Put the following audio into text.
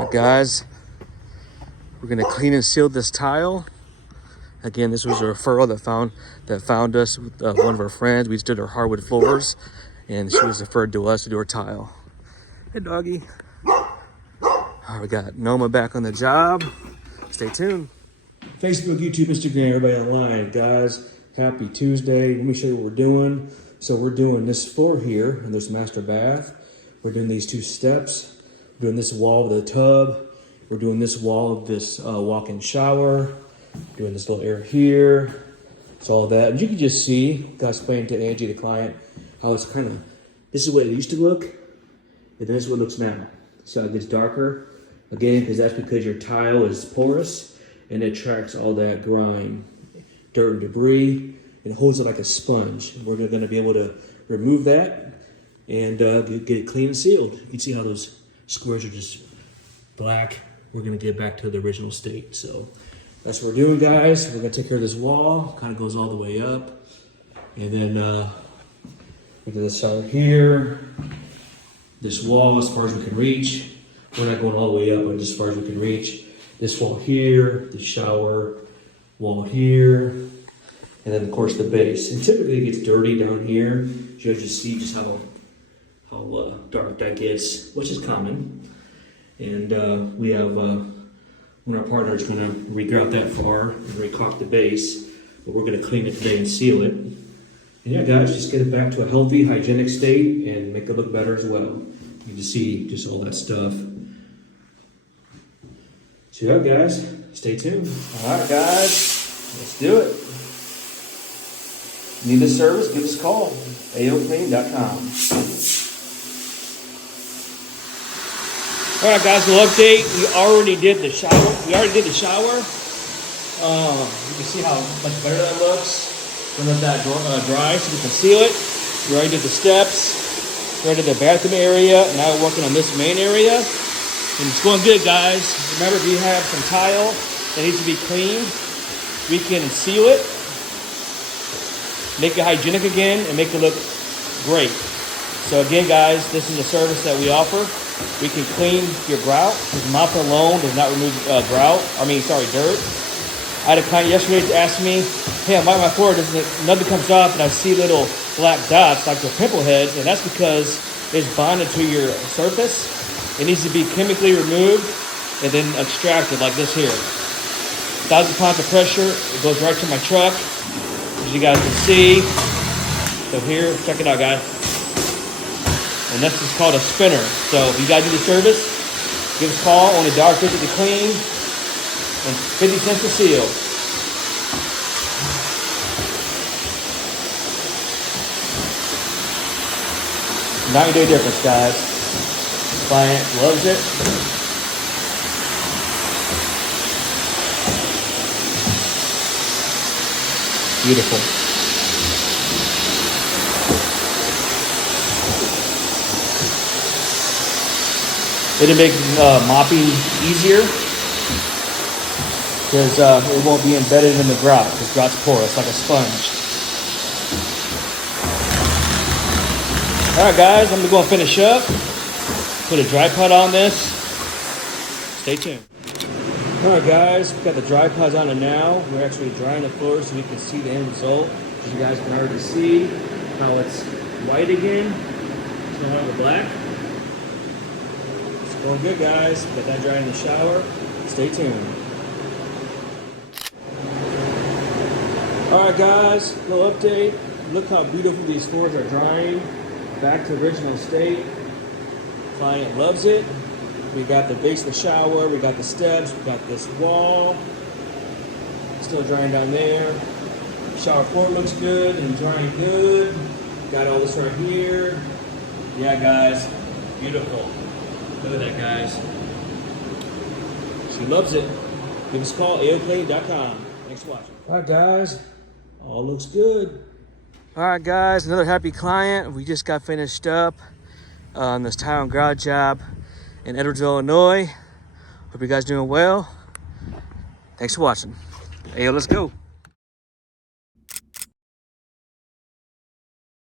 All right, guys, we're gonna clean and seal this tile. Again, this was a referral that found us with one of our friends. We just did our hardwood floors, and she was referred to us to do our tile. Hey, doggy. All right, we got Noma back on the job. Stay tuned. Facebook, YouTube, Instagram, everybody online, guys. Happy Tuesday. Let me show you what we're doing. So we're doing this floor here in this master bath. We're doing these 2 steps. We're doing this wall with a tub. We're doing this wall of this walk-in shower. Doing this little area here. So all that. And you can just see, I explained to Angie, the client, how it's kind of, this is what it used to look, and this is what it looks now. So it gets darker. Again, because that's because your tile is porous and it attracts all that grime, dirt and debris. It holds it like a sponge. We're going to be able to remove that and get it clean and sealed. You can see how those squares are just black. We're going to get back to the original state. So that's what we're doing, guys. We're going to take care of this wall. Kind of goes all the way up. And then we do this shower here. This wall as far as we can reach. We're not going all the way up, but just as far as we can reach. This wall here, the shower wall here, and then of course the base. And typically it gets dirty down here. You just see just how dark that gets, which is common. And we have one of our partners going to regrout that far and recaulk the base. But we're going to clean it today and seal it. And yeah, guys, just get it back to a healthy, hygienic state and make it look better as well. You can see just all that stuff. So yeah, guys, stay tuned. All right, guys, let's do it. Need this service? Give us a call. AOCleaning.com. All right, guys, we'll update. We already did the shower. You can see how much better that looks. We're gonna let that dry so we can seal it. We already did the steps. We already did the bathroom area. Now we're working on this main area. And it's going good, guys. Remember, if you have some tile that needs to be cleaned, we can seal it, make it hygienic again, and make it look great. So again, guys, this is a service that we offer. We can clean your grout, because mopping alone does not remove dirt. I had a client yesterday ask me, hey, I'm on my floor, nothing comes off, and I see little black dots like the pimple heads, and that's because it's bonded to your surface. It needs to be chemically removed and then extracted like this here. 1,000 pounds of pressure, it goes right to my truck, as you guys can see. So here, check it out, guys. And this is called a spinner. So if you guys do the service, give us a call, only $1.50 to clean and 50 cents to seal. $90-day difference, guys. Client loves it. Beautiful. It'll make mopping easier because it won't be embedded in the grout because grout's porous like a sponge. All right, guys, I'm gonna go and finish up. Put a dry pot on this. Stay tuned. All right, guys, we've got the dry pods on it now. We're actually drying the floor so we can see the end result. As you guys can already see how it's white again. It's no longer black. It's going good, guys. Got that dry in the shower. Stay tuned. All right, guys, little update. Look how beautiful these floors are drying. Back to original state. Client loves it. We got the base of the shower, we got the steps, we got this wall. Still drying down there. Shower floor looks good and drying good. Got all this right here. Yeah, guys, beautiful. Look at that, guys. She loves it. Give us a call, AOCleaning.com. Thanks for watching. All right, guys, all looks good. All right, guys, another happy client. We just got finished up on this tile and grout job in Edwardsville, Illinois. Hope you guys doing well. Thanks for watching. Hey, let's go.